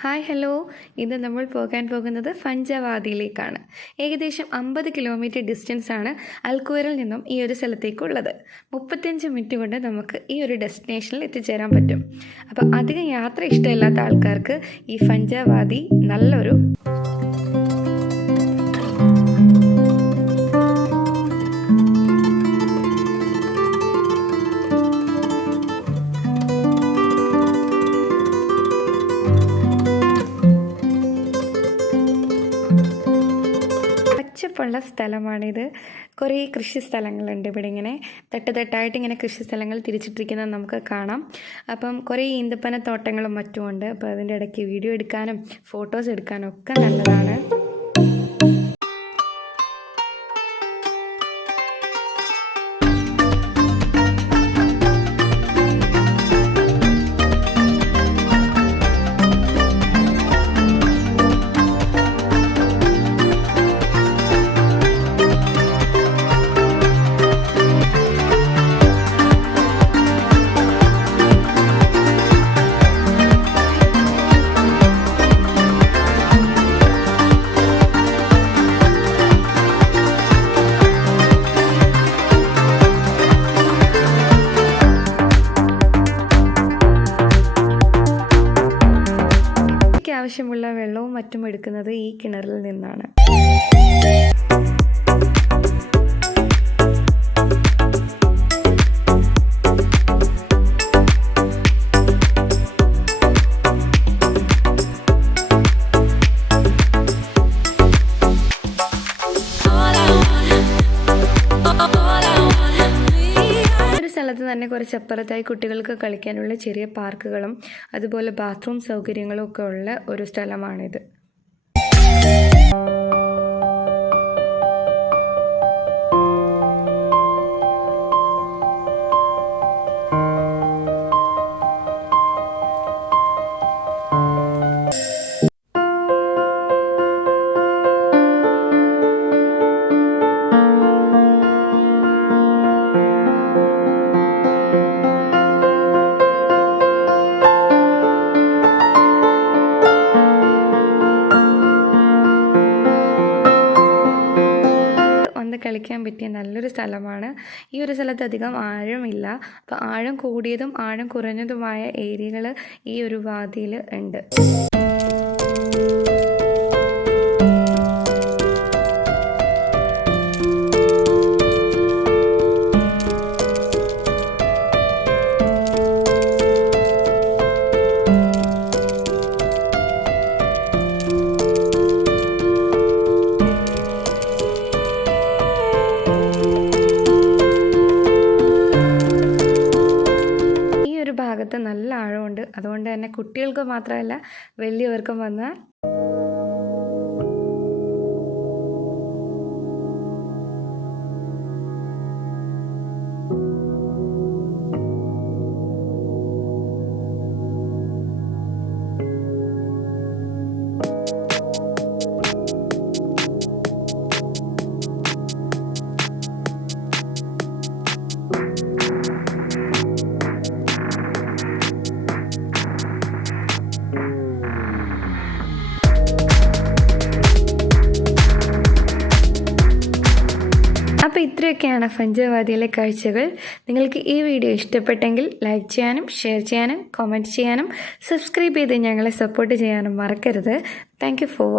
Hi hello, ഇന്ന് നമ്മൾ പോകാൻ പോകുന്നത് ഫഞ്ചവാദിയിലേക്കാണ്. ഏകദേശം 50 കിലോമീറ്റർ ഡിസ്റ്റൻസാണ് അൽക്കൂരിൽ നിന്നും ഈ ഒരു സ്ഥലത്തേക്കുള്ളത്. 35 മിനിറ്റ് കൊണ്ട് നമുക്ക് ഈ ഒരു ഡെസ്റ്റിനേഷനിൽ എത്തിച്ചേരാൻ പറ്റും. അപ്പോൾ അധികം യാത്ര ഇഷ്ടമില്ലാത്ത ആൾക്കാർക്ക് ഈ ഫഞ്ചവാദി നല്ലൊരു പച്ചപ്പുള്ള സ്ഥലമാണിത്. കുറേ കൃഷി സ്ഥലങ്ങളുണ്ട് ഇവിടെ. ഇങ്ങനെ തട്ടായിട്ട് ഇങ്ങനെ കൃഷി സ്ഥലങ്ങൾ തിരിച്ചിട്ടിരിക്കുന്നത് നമുക്ക് കാണാം. അപ്പം കുറേ ഈന്തപ്പന തോട്ടങ്ങളും മറ്റുമുണ്ട്. അപ്പോൾ അതിൻ്റെ ഇടയ്ക്ക് വീഡിയോ എടുക്കാനും ഫോട്ടോസ് എടുക്കാനും ഒക്കെ നല്ലതാണ്. ആവശ്യമുള്ള വെള്ളവും മറ്റും എടുക്കുന്നത് ഈ കിണറിൽ നിന്നാണ്. സ്ഥലത്ത് തന്നെ കുറച്ചപ്പുറത്തായി കുട്ടികൾക്ക് കളിക്കാനുള്ള ചെറിയ പാർക്കുകളും അതുപോലെ ബാത്റൂം സൗകര്യങ്ങളും ഒക്കെ ഉള്ള ഒരു സ്ഥലമാണിത്. കളിക്കാൻ പറ്റിയ നല്ലൊരു സ്ഥലമാണ്. ഈ ഒരു സ്ഥലത്ത് അധികം ആഴമില്ല. അപ്പോൾ ആഴം കൂടിയതും ആഴം കുറഞ്ഞതുമായ ഏരിയകൾ ഈ ഒരു വാദിയിൽ ഉണ്ട്. ഭാഗത്ത് നല്ല ആഴമുണ്ട്. അതുകൊണ്ട് തന്നെ കുട്ടികൾക്ക് മാത്രമല്ല വലിയവർക്കും വന്നാൽ അപ്പോൾ ഇത്രയൊക്കെയാണ് ഫഞ്ചവാദിയിലെ കാഴ്ചകൾ. നിങ്ങൾക്ക് ഈ വീഡിയോ ഇഷ്ടപ്പെട്ടെങ്കിൽ ലൈക്ക് ചെയ്യാനും ഷെയർ ചെയ്യാനും കമൻറ്റ് ചെയ്യാനും സബ്സ്ക്രൈബ് ചെയ്ത് ഞങ്ങളെ സപ്പോർട്ട് ചെയ്യാനും മറക്കരുത്. Thank you for watching.